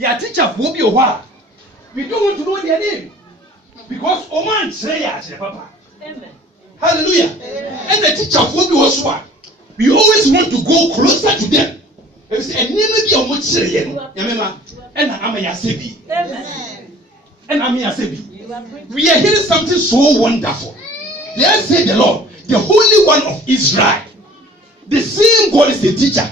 your teacher will be a we don't want to know their name because Oman say papa. Amen. Hallelujah. Amen. And the teacher will be also. We always want to go closer to them. And never be a much say, and I'm a Yasebi. And I'm a Yasebi. We are hearing something so wonderful. Let's say the Lord, the Holy One of Israel. The same God is the teacher.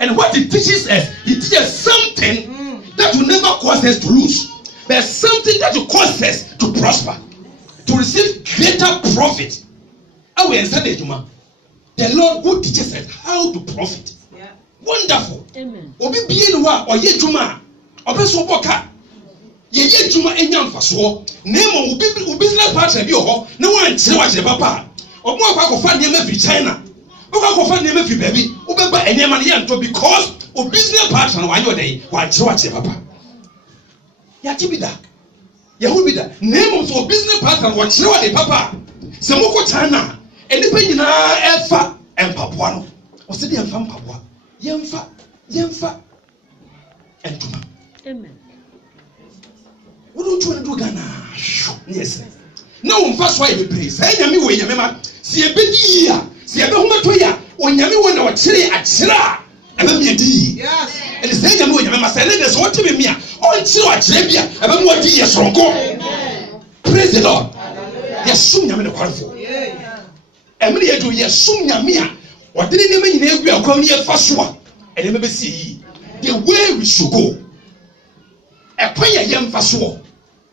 And what he teaches us, he teaches something that will never cause us to lose. There's something that will cause us to prosper, to receive greater profit. The Lord who teaches us how to profit. Yeah. Wonderful. Amen. Obi bienwa oye juma. Obi so boka. Ye juma enyam faso. Nemo ubi business partner bi oho. Na wan kire wa kire papa. Omo akwa name fi China. Okwa name fi baby. Ubeba enema ne yanto because o business partner wa yo dey wa kire papa. Ya tibida. Yehubida. Nemo so business partner wa kire wa dey papa. Se moko China. Enipa nyina efa empapoa no o se de emfa mpapoa yemfa entuma. Amen. Wo do twa do Ghana yes na wo mfa so aye bebre say nyame wo nyame ma se ebedi ya se ebe humato ya onyame wo na wo kire akira ebe mi edi yes and say nyame wo nyame ma say le de so wo tebe mi a on kire wo akira bia ebe mo di yesronko. Amen. Praise the Lord. Hallelujah. Yesum nyame ne kwarfo. Emre yedu yesum nyame a odene ne manyina egu akwam ne yefa so a ene me besi yi the way we should go ekwan ya yemfa so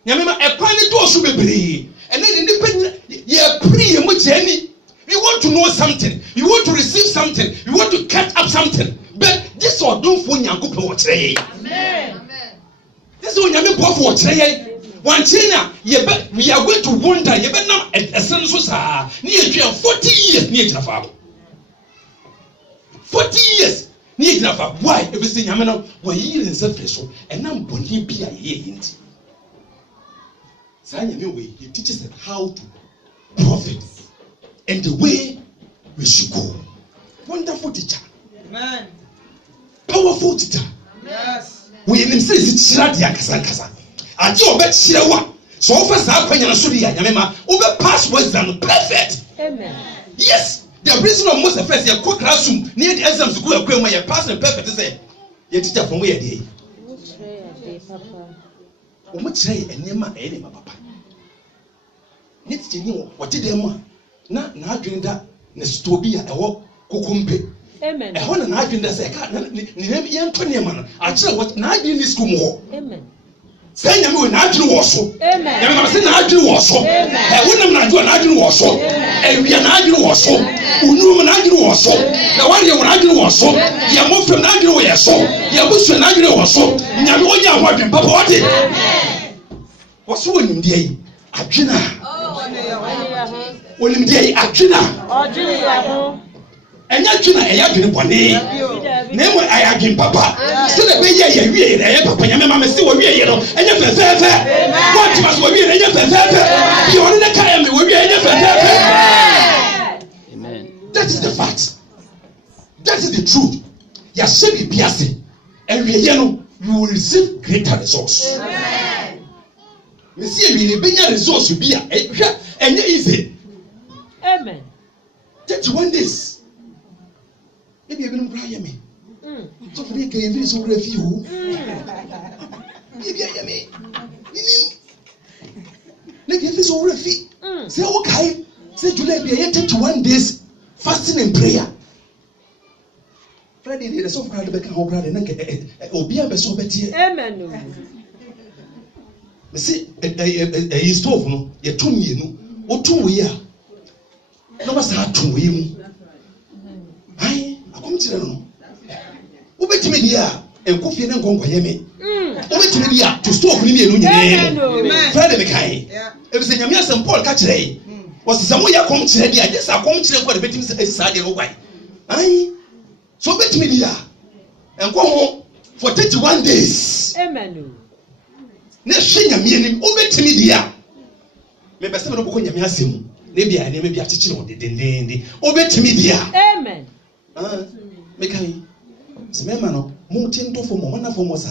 nyame ma ekwan ne do so bebre ene ne nipa ye pray mo jani. We want to know something, we want to receive something, we want to catch up something, but this or don't for nyankopon wo kire. Amen. This is nyame po for kire. One China, we are going to wonder. You better not a son so sa. Near 40 years near Jaffa. 40 years near Jaffa. Why? Everything I'm now. Why you in surface so? And I'm born be a year. Sign your way. He teaches us how to profit and the way we should go. Wonderful teacher. Amen. Powerful teacher. Yes. We in him says it's Shiradia Kasan. Aji obe chirewa so ofa sa kwanya na so dia nyame ma obe pass exam perfect. Amen. Yes, the reason of most first ye ko classroom near the exams go akwa ma ye pass perfect say ye teacher from where dey papa o mo chire enema e ma papa ni teacher ni o te dem a na adwene da ne stobia e ho kokompe. Amen. E ho na adwene da say ka ni ye nto ne ma na a chire what na adwene ni school mo ho. Amen. Say nyame we na adwene wo so. Amen. Nyame ma say na adwene wo so. Amen. E wonam na adwene na adwene wo so. E wi na adwene wo so. Unum na adwene wo so. Na wari wo na adwene wo so. Ya mo fam na adwene wo ye so. Ya busu na adwene wo so. Nyame wo nya ho adwene papa wote. Amen. Wo so wonim de yi adwene. Wonim de yi adwene. Adwene ya ho. Enya twina eya dwene bone na mo ayagin papa se na be ye wie na ye papa nyame ma me se wo wie ye no enya fefefe what must wo wie na enya fefefe you only kai me wo wie enya fefefe. Amen. That is the fact, that is the truth. Ya se bi biase ewie ye no you will receive greater results. Amen. Me se ewie be nya results bi a ehwa enya easy. Amen. 31 days. Maybe you've been crying me. So for the game, it's over a few. Maybe I am me. Maybe it's over a few. Say, okay. Say, July, be 31 days fasting and prayer. Friday, the soft crowd back home, and Obia Beso Betty. Amen. See, a stove, no, you're 2 years, or 2 years. No, what's that 2 years? Ubetime dia enkofie ne nkonko yeme ubetime dia to stop ni mienu nyine Friday me kai ebise nyame asem Paul ka kire wasesamo ya kom kire dia je sa kom kire ko de betime sa de no kwai ai so ubetime dia enko for 31 days. Amen. Ne hwe nyame ni ubetime dia me bese me no boko nyame asem ne bia ne me bia tikire on de dendende ubetime dia. Amen. Mekai semema no mo tiento fo mo na fo mo sa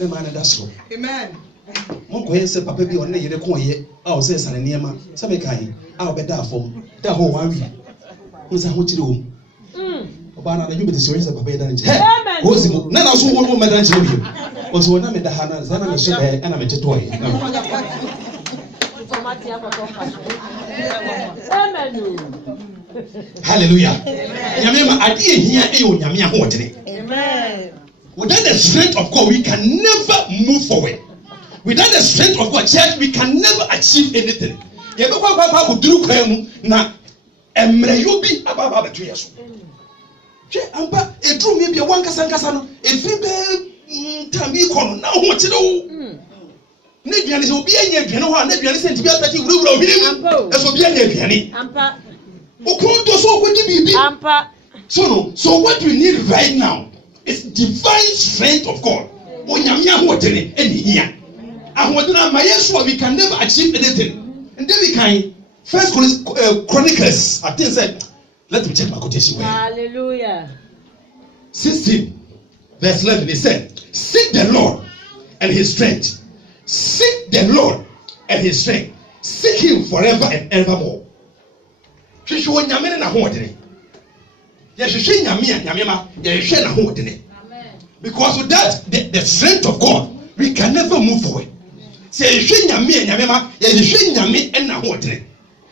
The man that's so. Amen. Monko say papa bi on yere ko ye a o say sane niema sabe kan a o beda afom da ho wan wi unsa ho kire wo oba na you be the serious papa da nje he go zimu na na so wo me da nje bi o so na me da ha na za na me so be na me cheto ye hallelujah nyame ade ehia e o nyame ahodene amen. Without the strength of God we can never move forward. Without the strength of God, church, we can never achieve anything. You know what we do na emreyobi ababa betu yeso. Je ampa edru me bia wan kasa no efi be tami kono na ho kire wo. Na duane se obi anya duane ho na duane senti bia tati wura ohiri mu. Eso obi anya duane. Ampa. Okunto so kwedi bibi. Ampa. So what we need right now is divine strength of God. Onyamia ho tene eni hia. We can never achieve anything. And then we can First Chronicles, I think said, let me check my quotation. Hallelujah. 16 verse 11, he said, seek the Lord and his strength. Seek the Lord and his strength. Seek him forever and evermore. Because without the strength of God, we can never move forward. Say nyame nyamema ye nyame na hodre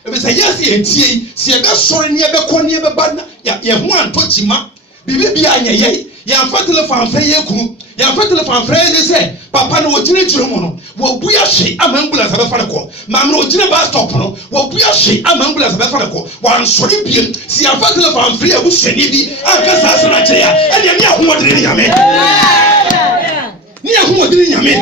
e be say yes ye tie se be sori ne be kɔ ne be ba na ye ho antochima bibi bia anya ye amfa telephone fa ye ku ye amfa telephone fa ye say papa no ogire gire mu no wo buya hwe ama ambulance be fa ne kɔ mam no ogire bus stop no wo buya hwe ama ambulance be fa ne kɔ wan sori biem se amfa telephone fa ye bu hwani bi anka sa so na kye ya e de ne ahodre ne nyame ni ahodre nyame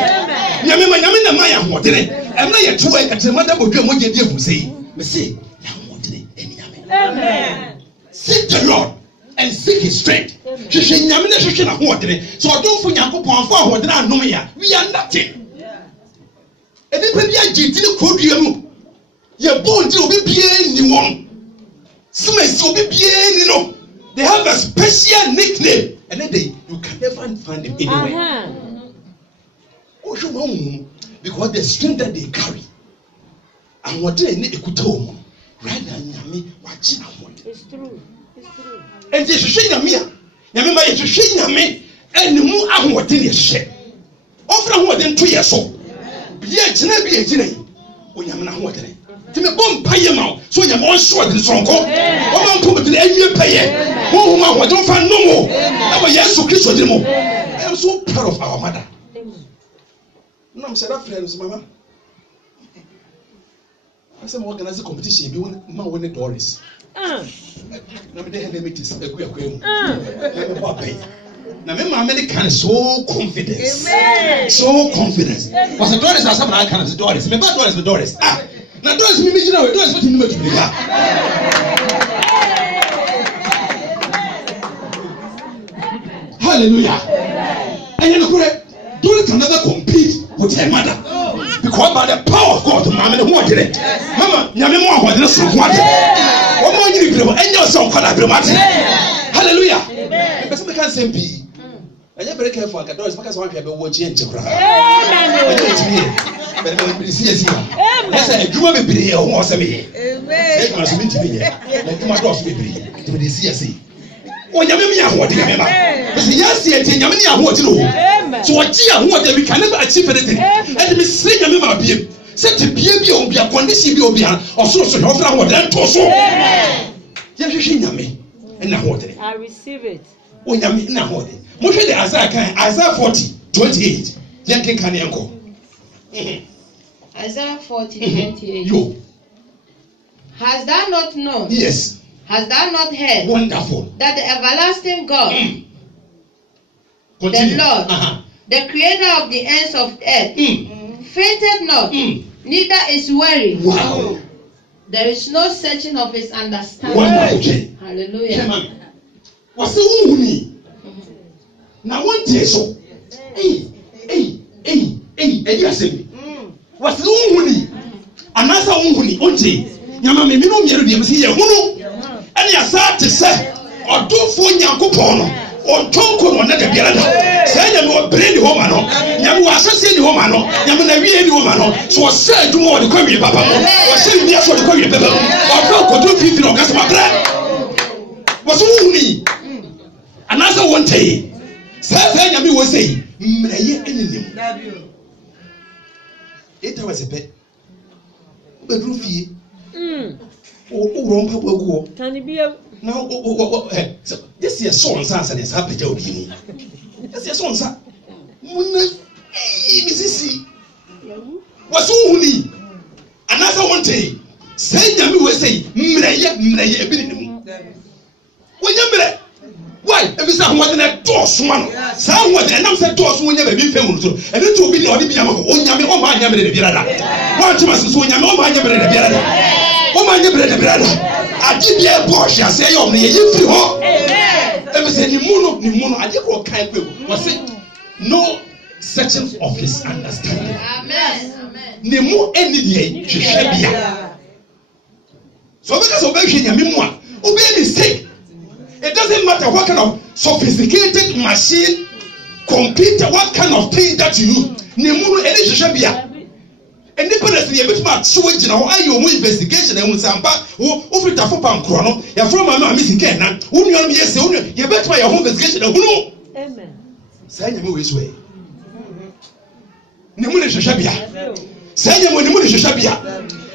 nyame na maya hodene emna ye tuwa etemada bodwa moje die fusei me say ya hodene eni nyame amen. Seek the Lord and seek his strength. Hwehwe nyame na hwehwe na hodene so odonfo yakopon afo hodene anom ya we are nothing. Edi pe bia gitini kodua mu ye bondi obi bie ni won smesi obi bie ni no they have a special nickname and then you can never find them anywhere. Because the strength that they carry and what they need to do right now, it's true. And this is Yamia. Yamima is Yami and the moon. I want to share. Offer more than 2 years old. Yet, never be a dinner. When Yamina wanted it. To me, bomb pay him out. So you're more short than strong. One put the end pay. Whom I don't find no more. I was yes to kiss with them. I am so proud of our mother. No, I'm saying that friends, Mama. I said, organize a competition. You want my winning Doris. Now, they had meetings. Now, my American so confident. So confident. Was a Doris or something I can as Doris? Remember Doris with Doris. Now, Doris, me, you know, Doris, what you know to be. Hallelujah. And you know, Doris can never compete with her mother. Because by the power of God, Mama, Mama, Yamimo, what is so what? What more you do? And your son, hallelujah. Because we can't say be. And you're very careful. I don't because I have a watch in Japan. Yes, I do want to be here. Who wants to be here? It must be to be here. Let my dogs be to the CSC. Oh, Yamia, what do you remember? Yes, Yamia, what you know. So, what we can never achieve anything. And we say, Yamima, be set to be a condition, or so, or that also. Yami, and I receive it. Oh, Yami, now what? What did Isaiah 40:28? Yankee Kanyanko. Isaiah 40:28. Has thou not known? Yes. Has thou not heard? Wonderful. That the everlasting God, the Lord, the creator of the ends of earth, fainted not, neither is weary. Wow. There is no searching of his understanding. Wonderful. Hallelujah. What's the uni? Now one day so. Hey, you say me. What's the uni? Another uni, only. Yama me no me do see ye hunu. And you start to say, or do for Yankopon, or Tonko, or not a Biada. Say, you know, bring the woman. nyame wa asase ni homa no nyame na wie ni homa no so wo say dum wo de kwa wie papa wo say ni aso de kwa wie papa o fa ko to fifi no gas ma bra wo so huni anasa wonte say nyame wo say mraye enenim eta wa sepe bedru fie o ron papa guo tani bia now this is so answer this happen to obi ni this is so answer muna misisi waso huni anasa wonte say nyame we say mraye ebi ni mu wonya mre why ebi say ho na do so ma no say ho na nam say do so wonya ba bi fam no so ene to obi ni odi bi ama ho onyame o ma anya mre de biara da wa tima so onyame o ma anya mre de biara da o ma anya mre de biara da ajibia bosh ya say yom ne ye firi ho amen ebi say ni mu no aje ko kan pe wo say no searching of his understanding. Amen. Ne mu eni die hwehwe bia. So because of that nyame mu a obi mistake. It doesn't matter what kind of sophisticated machine, computer, what kind of thing that you use. Ne mu eni hwehwe bia. And the person you bet ma so gina ho ayo mu investigation e mu sampa wo ofita fo pankro no ya from ma mi sike na wo nua mi yese wo ye bet ma ya ho investigation e hunu. Amen. Say nyame we so e ne mu ne hwehwe bia say nyame ne mu ne hwehwe bia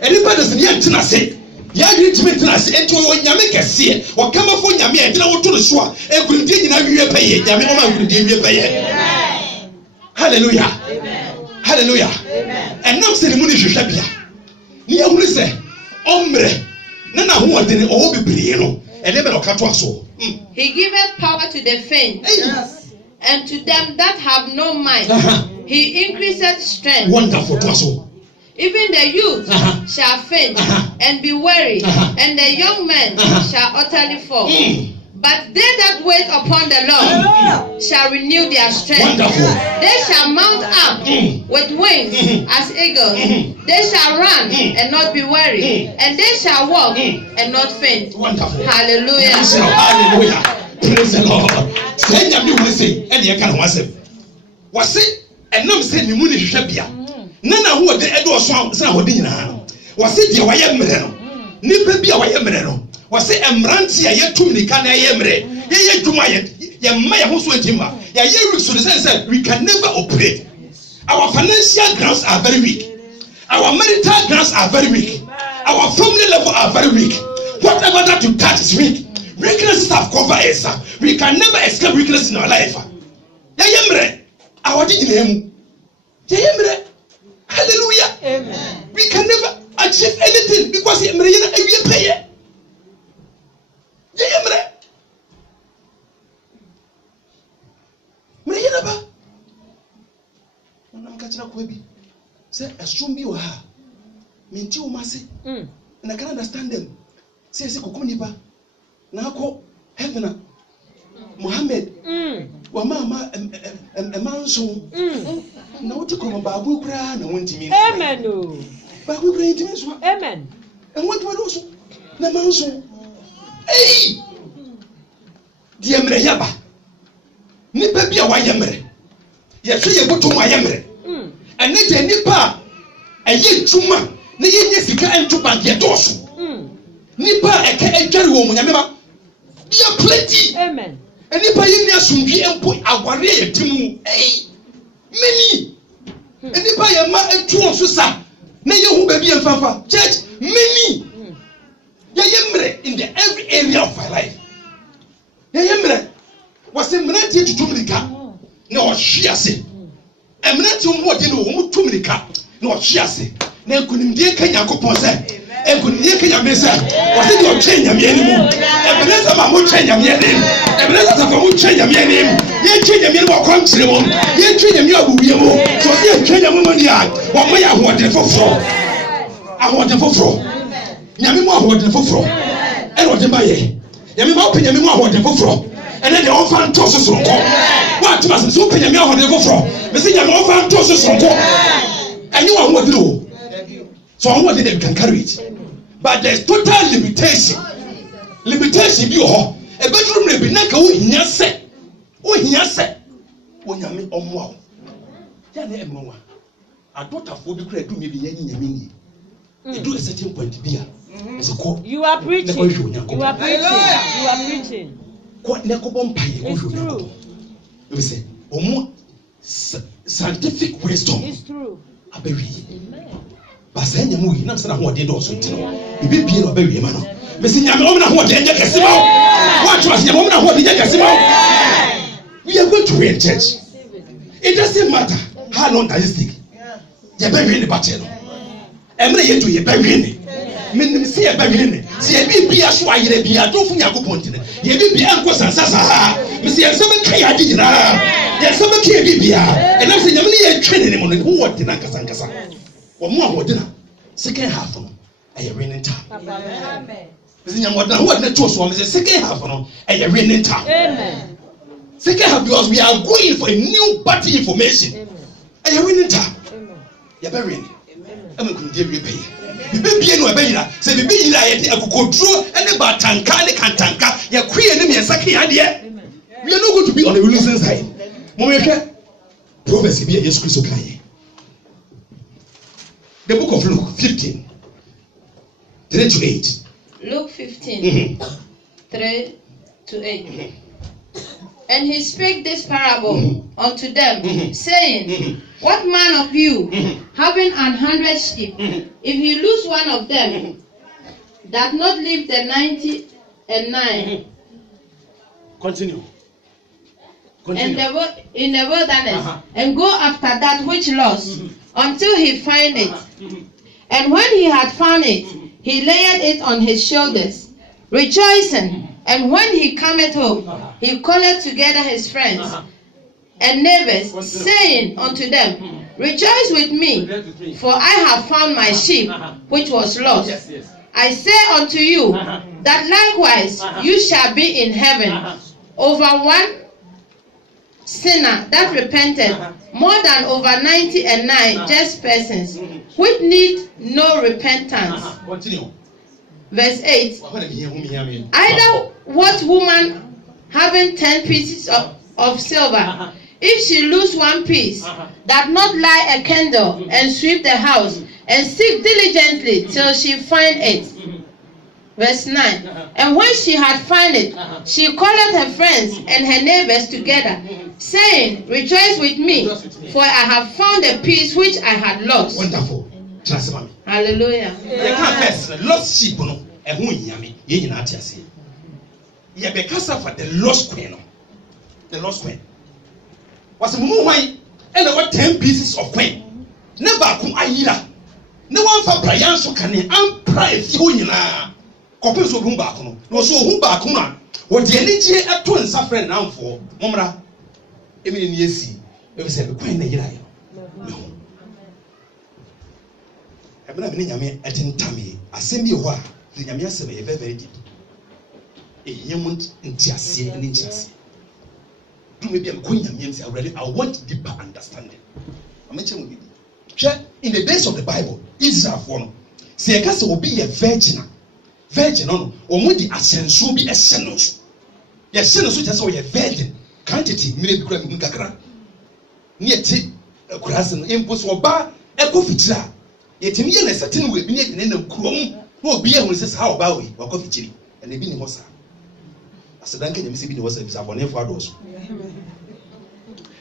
eni person ye ntena se ya agreement ntena se enti wo nyame kese o kama fo nyame e dina wo to so a egurudie nyina wiwe paye nyame o ma egurudie wiwe paye. Hallelujah. Hallelujah. Amen. And now say the money hwehwe bia ni ehunu se omre na ho odene o bebre no e de be no kato so. He giveth power to the faint. Yes. And to them that have no mind, he increaseth strength. Wonderful, so. Even the youth shall faint and be weary, and the young men shall utterly fall. But they that wait upon the Lord shall renew their strength. Wonderful. They shall mount up with wings as eagles. They shall run and not be weary, and they shall walk and not faint. Wonderful. Hallelujah. Hallelujah. Praise the Lord. Say nyame we say and ye kan wasem. Wase enam say ni mu ni hwehwe bia. Na na ho de edo so say ho de nyina. Wase dia waye mre no. Nipa bia waye mre no. Wase emranti ya yetum ni kan ye mre. Ye dwuma ye ma ye ho so antima. Ya ye weak so say we can never operate. Our financial grounds are very weak. Our marital grounds are very weak. Our family level are very weak. Whatever that you touch is weak. Weaknesses have covered us. We can never escape weakness in our life. Hallelujah. Amen. We can never achieve anything because we pay. And I can understand them. Say, Nako heaven Muhammad wa mama emanso na wuti ko babu kra na wonti mi amen o babu kra ntimi so amen en wonti wa do so na manso die mre yaba nipa bia wa yemre ye hwe ye botom wa yemre ene je nipa eye tuma na ye nye sika ento bank ye do so nipa eke ejari wo mu nyame ba dia plenty amen enipa ye ni asumdwi empo aware ye timu many enipa ye ma etu onso sa na ye hu ba bi emfafa church many ye yemre in the every area of my life ye yemre was emrante tutumrika na o hwiase emrante mo de no mo tumrika na o hwiase na nkunimdie ka Yakobon se enkunimdie ka Nyame wase de o twen Nyame animu ebeneza ma mo twen Nyame animu ebeneza ta mo twen Nyame animu ye twen Nyame animu akwamkyere mo ye twen Nyame abuwie mo so ye twen Nyame mo dia wo mo ya hoode foforo Nyame mo ahoode foforo e ro de baye Nyame mo pe Nyame mo ahoode foforo ene de on fan to so ko wa tuma so pe Nyame ahoode foforo me se Nyame on fan to so ko enyi wa hoode no. So I want them can carry it. But there's total limitation. Limitation be ho. A bedroom may be naka wo hinya se. Wo hinya se. Wo nyame omwa. ya na emwa adota fo bi kura do me bi ya nyi nyame ni e do a certain point bi a you are preaching. You are preaching. What ne ko bom paye ko hwo you say omo scientific wisdom is true abewi ba say nyamu yi na say na ho de do so ntino bibi bie no abewi ma no me say nyame o na ho de nya kase ma what was nyame o na ho de nya kase ma we are going to be in church. It doesn't matter how long that is take ye be the battle no emre ye do ye be ni menim se ye be ni se ye bi bia so ayere bia do fu yakopon tine ye bi bia enko sansasa me se ye se be kai ade nyina ye se be kai bi bia e na se nyame ne ye twene ne mo no ho wode na kasankasa wo mo ahode na second half no aye winning time amen me se nyame wode na ho wode na cho so me se second half no aye winning time amen second half because we are going for a new party information aye winning time amen ye be winning amen kun die we pay bibie no abeyira se bibiyira ye de akokoduro ene ba tanka ne kantanka ye kwie ne me sake ade we are not going to be on the losing side mo me hwe prophecy bi Jesus Christ kan the book of Luke 15 3 to 8 Luke 15 3 to 8 And he spake this parable unto them, saying, What man of you, having 100 sheep, if he lose one of them, doth not leave the 99 Continue. in the wilderness, and go after that which lost, until he find it? And when he had found it, he laid it on his shoulders, rejoicing. And when he cometh home, he calleth together his friends and neighbors, saying unto them, Rejoice with me, for I have found my sheep which was lost. I say unto you, that likewise you shall be in heaven over one sinner that repented, more than over 99 just persons, which need no repentance. Verse 8. Either what woman having 10 pieces of silver, if she lose one piece, doth not light a candle and sweep the house and seek diligently till she find it. Verse 9. And when she had found it, she calleth her friends and her neighbors together, saying, Rejoice with me, for I have found a piece which I had lost. Wonderful. Hallelujah. Lost sheep, no, and who yammy, ye not say. Ye be cast for the lost queen. The lost queen was a woman and there were 10 pieces of queen. Never come ayira. No one for Brian so can and price you na. Copy so room back no so who back on. What the energy at two and suffering now for Momra. Emily Yesi. If said the queen no. I'm not meaning at in Tammy. I send you what the Yamiasa may very deep. A human in Tiasi and in Chassis. Do maybe I'm going to already. I want deeper understanding. I mentioned with you. In the days of the Bible, Israel for say a castle will be a virgin. Virgin on or the ascension will be a senos. Yes, senos just saw a virgin. Quantity, maybe grabbing Gakra. Near tea, a grass and impulse or bar, a coffee jar. Yet in a certain way, be in the chrome, who beer who says how about we or coffee chili, and they be in Mossa. As a Duncan, you see, it was a Zabonne for those.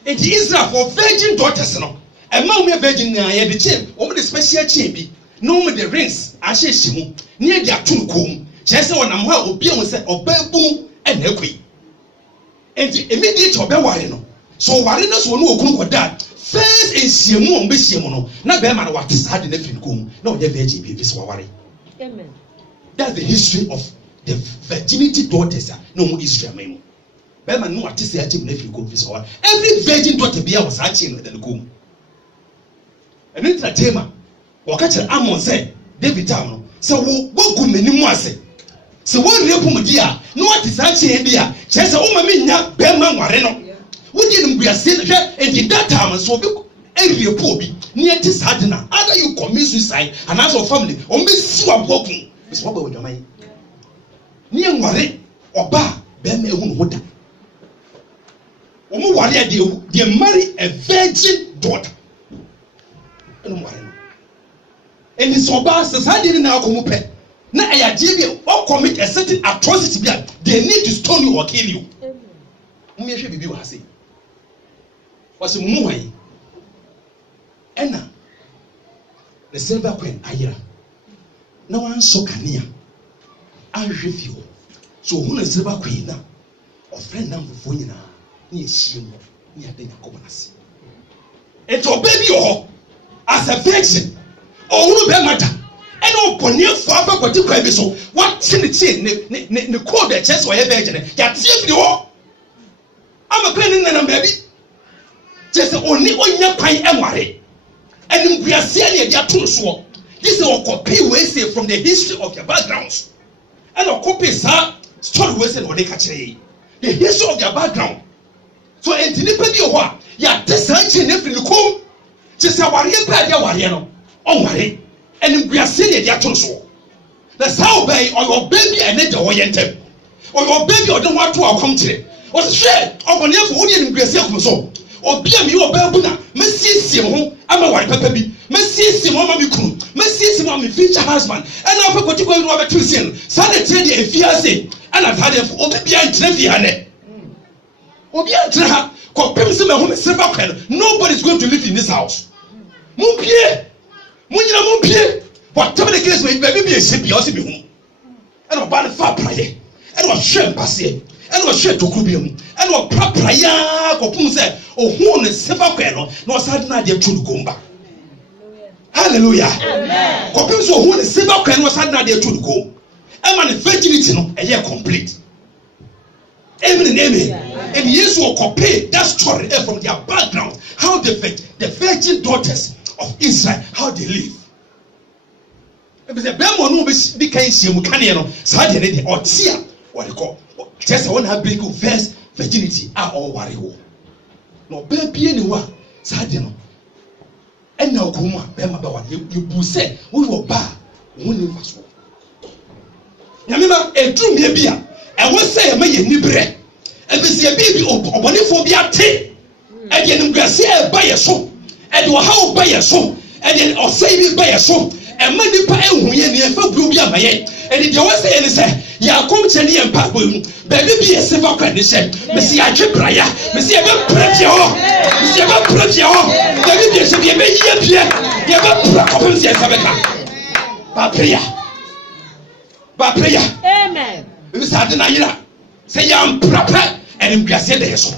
It is Israel for virgin daughters. No, a mom virgin, I had the chain, over the special chain. No more the rings, I say, Simu, near the two comb. Chester on a well, be on set of boom and equi. And the immediate or Bewino. So, Warinas will know come with that. First is Simu, Miss Simono, not Beman what is hard in the film, no, the virgin be this worry. Amen. That's the history of the virginity daughters. No more Israel, man. Beman no artist achieve nephew go this one. Every virgin daughter be was achieving the comb. And it's a tema. Wakacha Amon said, David Town. So, what good many more say? So, what real dear? No, what is actually dear? Chesa Omamina, Beman Wareno. What didn't we are saying here? And in that time, so every poor be near this Hadina. Either you commit suicide and as your family, or miss you are walking. It's what with your mind. Near Ware or Bar, Ben Water. Omo Ware, they marry a virgin daughter. no more and it's oba society na akomu pe na ayade bi or commit a certain atrocity bi they need to stone you or kill you me hwe bibi wa say was mu wan ena the silver queen ayira na wan so kanea ahwe fio so hu na silver queen na ofre na mfofo nyina na ehie mu ni ade yakobonase eto baby o as a virgin owuru be mata ene oponiefo afakoti kwa bi so what ne code the church oye virgin ya tie firi ho ama kran na baby just oni onya kwan enware enim guase ne dia to so this is a copy we say from the history of your backgrounds and a copy sa story we say no dey catch the history of their background so entini pe bi ho a ya tesanche ne firi kom just aware pa dia ware no onware enim guase ne dia to so the sao bay or your baby and the oyentem or your baby or don't want to come to was share obonefo woni enim guase akom so obia mi wo ba bu na mesiesie ho ama ware papa bi mesiesie mo ma mi kunu mesiesie mo mi future husband and na fa kotiko no ba tusin sa na tie de efiase ana fa de obia ntre fi ha ne obia ntre ha ko pem se me ho me silver kwel nobody is going to live in this house mumpie munyina mumpie whatever the case may be be a shebi o se bi hu and oba na fa praye and o hwe mpase and o hwe tokubiam and o prapraya ko pum se ohun ne silver kwel no na o sa na de tulu komba hallelujah amen ko pem so ohun ne silver kwel no sa na de tulu kom e man virginity no e ye complete amen and amen and yes will copy that story from their background how the virgin daughters of Israel how they live. Because the bemo no be kan siemu kane no sa de ne o tia what they call just one have big first virginity are all worry wo no be bie ni wa sa de no enna okuma be ma ba wa you bu say we wo ba wo ni fa so nyamema edrum ye bia e wo say ma ye nibre e be se bi obonefo bi ate e de nim guase e ba ye so e de wo ha ba ye so e de o say bi ba ye so e ma nipa ehun ye ne e fa buru bi amaye e de wo say ye ne say ya kom che ne ye mpa bo mu ba bi bi e se fa kwa ne say me se ya twebraya me se ye be prepare ho me se ye be prepare ho ba bi bi se bi me ye pie ye be pra ko se ye fa be ka ba prayer amen we say na yira say ya prepare and ngwase de so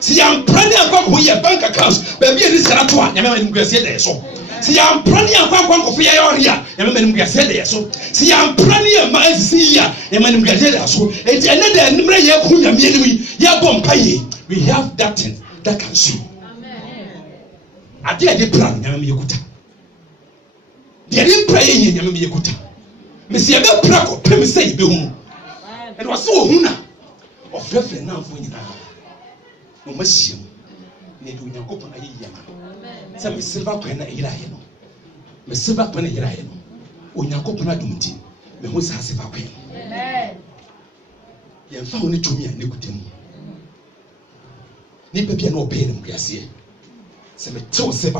say ya prane akwa ko ye bank account ba bi e ni sara to a nyame ngwase de so say ya prane akwa ko fo ye oria nyame ngwase de so say ya prane ma asisi ya nyame ngwase de so e ti ene de nimre ye ku nyame ni ya bom paye we have that thing that can see amen ade ade plan nyame ye kuta de pray ye nyame ye kuta me se ye be pra ko pem say be hu and was so hu na of reference now for nyina no masiem ne do nyakopon ayi yema say me silver pen na ira he no me silver pen na ira he no onyakopon adumti me hu sa silver pen amen ye fa woni tumi a ne kutem ni pe bia na obe ne mbiase say me tew silver